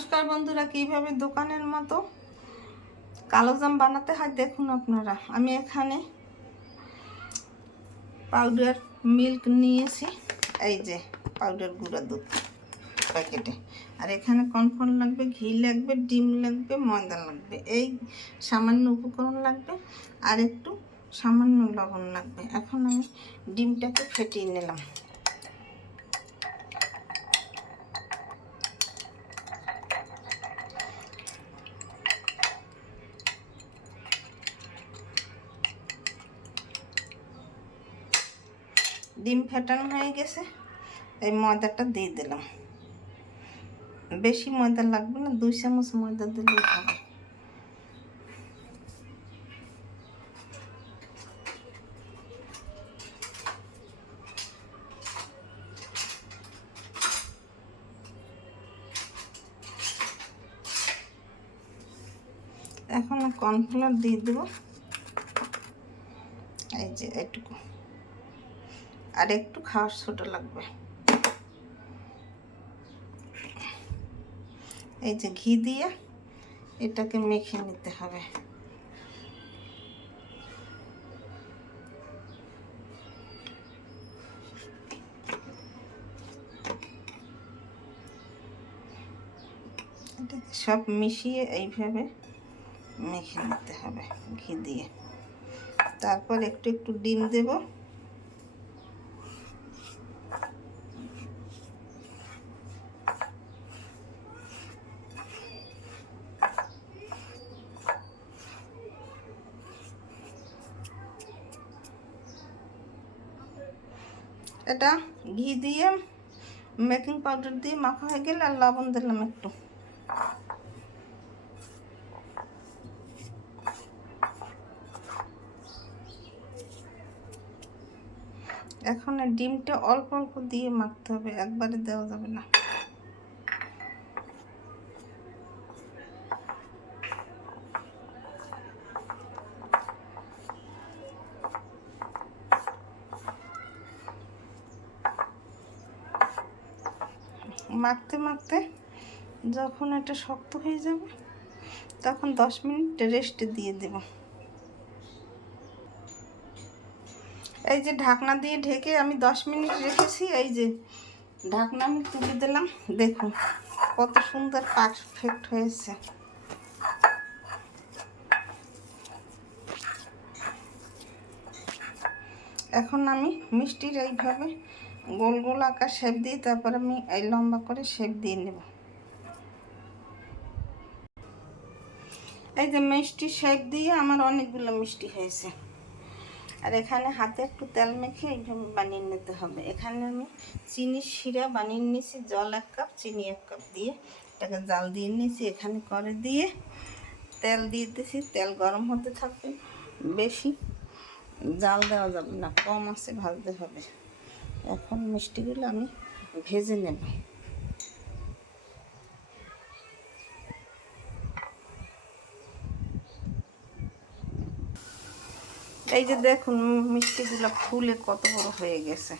নমস্কার বন্ধুরা, কিভাবে দোকানের মতো কালোজাম বানাতে হয় দেখুন আপনারা। আমি এখানে পাউডার মিল্ক নিয়েছি, এই যে পাউডার গুঁড়া দুধ প্যাকেটে, আর এখানে কর্নফ্লাওয়ার লাগবে, ঘি লাগবে, ডিম লাগবে, ময়দা লাগবে, এই সামান্য উপকরণ লাগবে, আর একটু সামান্য লবণ লাগবে। এখন আমি ডিমটাকে ফেটিয়ে নিলাম। ডিম ফেটানো হয়ে গেছে, এই ময়দাটা দিয়ে দিলাম। বেশি ময়দা লাগবে না, 2 চামচ ময়দা দিলেই হবে। এখন কর্নফ্লাওয়ার দিয়ে দেবো, এই যে এইটুকু, আর একটু খাওয়ার সোডা লাগবে। এই যে ঘি দিয়ে এটাকে মেখে নিতে হবে। এটাকে সব মিশিয়ে এইভাবে মেখে নিতে হবে ঘি দিয়ে। তারপর একটু একটু ডিম দেব, এটা ঘি দিয়ে বেকিং পাউডার দিয়ে মাখা হয়ে গেলে আর লবণ দিলাম একটু। এখন ডিমটা অল্প অল্প দিয়ে মাখতে হবে, একবারে দেওয়া যাবে না। মাখতে মাখতে যখন এটা শক্ত হয়ে যাবে তখন 10 মিনিট রেস্টে দিয়ে দেব। এই যে ঢাকনা দিয়ে ঢেকে আমি 10 মিনিট রেখেছি। এই যে ঢাকনা আমি তুলে দিলাম, দেখুন কত সুন্দর পারফেক্ট হয়েছে। এখন আমি মিষ্টির এইভাবে গোল গোল আকার শেপ দিই, তারপর আমি এই লম্বা করে শেপ দিয়ে নেব। এই যে মিষ্টি শেপ দিয়ে আমার অনেকগুলো মিষ্টি হয়েছে। আর এখানে হাতে একটু তেল মেখে এইভাবে বানিয়ে নিতে হবে। এখানে আমি চিনির শিরা বানিয়ে নিয়েছি, জল 1 কাপ, চিনি 1 কাপ দিয়ে এটাকে জাল দিয়ে নিয়েছি। এখানে করে দিয়ে তেল দিয়ে দিয়েছি, তেল গরম হতে থাকবে। বেশি জাল দেওয়া যাবে না, কম আছে ভাজতে হবে। এখন মিষ্টিগুলো আমি ভেজে নেব। এই যে দেখুন মিষ্টিগুলো ফুলে কত বড় হয়ে গেছে।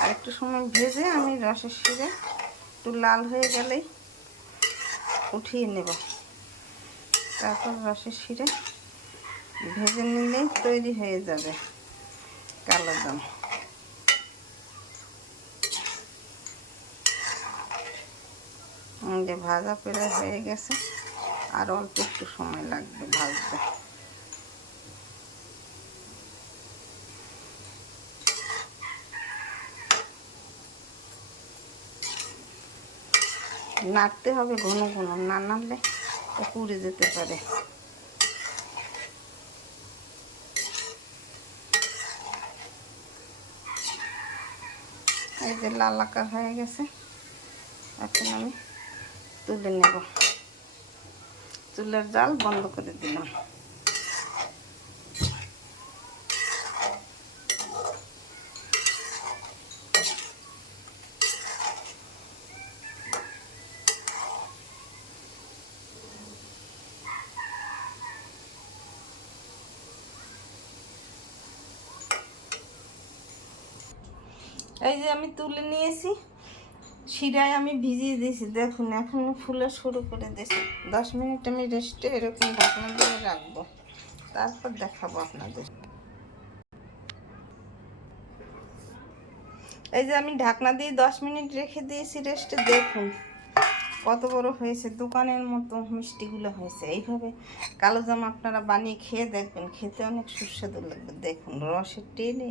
আর একটু সময় ভেজে আমি রসের শিরে একটু লাল হয়ে গেলেই উঠিয়ে নেব। তারপর রসের শিরে ভেজে নিলেই তৈরি হয়ে যাবে কালোজাম। যে ভাজা প্রায় হয়ে গেছে, আর অল্প একটু সময় লাগবে ভাজতে। নাড়তে হবে ঘন ঘন, না নাড়লে পুড়ে যেতে পারে। এই যে লাল আকার হয়ে গেছে, এখন আমি তুলে নেব। চুলার জাল বন্ধ করে দিলাম। এই যে আমি তুলে নিয়েছি, শিরায় আমি ভিজিয়ে দিয়েছি, দেখুন এখন ফুলে শুরু করে দিয়েছি। 10 মিনিট আমি রেস্টে এরকম ঢাকনা দিয়ে রাখবো, তারপর দেখাবো আপনাদের। এই যে আমি ঢাকনা দিয়ে 10 মিনিট রেখে দিয়েছি রেস্টে, দেখুন কত বড় হয়েছে, দোকানের মতো মিষ্টিগুলো হয়েছে। এইভাবে কালোজাম আপনারা বানিয়ে খেয়ে দেখবেন, খেতে অনেক সুস্বাদু লাগবে। দেখুন রসের টেনে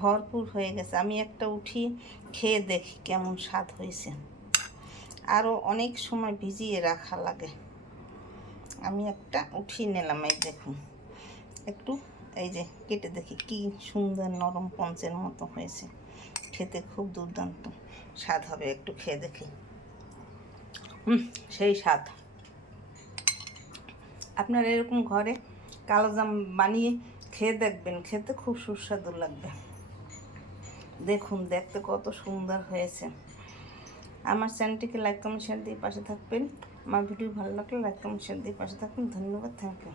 ভরপুর হয়ে গেছে। আমি একটা উঠিয়ে খেয়ে দেখি কেমন স্বাদ হয়েছে। আরও অনেক সময় ভিজিয়ে রাখা লাগে। আমি একটা উঠিয়ে নিলাম, এই দেখুন একটু, এই যে কেটে দেখি কি সুন্দর নরম পঞ্চের মতো হয়েছে। খেতে খুব দুর্দান্ত স্বাদ হবে, একটু খেয়ে দেখি। সেই স্বাদ। আপনারা এরকম ঘরে কালোজাম বানিয়ে খেয়ে দেখবেন, খেতে খুব সুস্বাদু লাগবে। দেখুন দেখতে কত সুন্দর হয়েছে। আমার চ্যানেলটিকে লাইক কমেন্ট শেয়ার দিয়ে পাশে থাকবেন। আমার ভিডিও ভালো লাগলে লাইক কমেন্ট শেয়ার দিয়ে পাশে থাকবেন। ধন্যবাদ, থ্যাংক ইউ।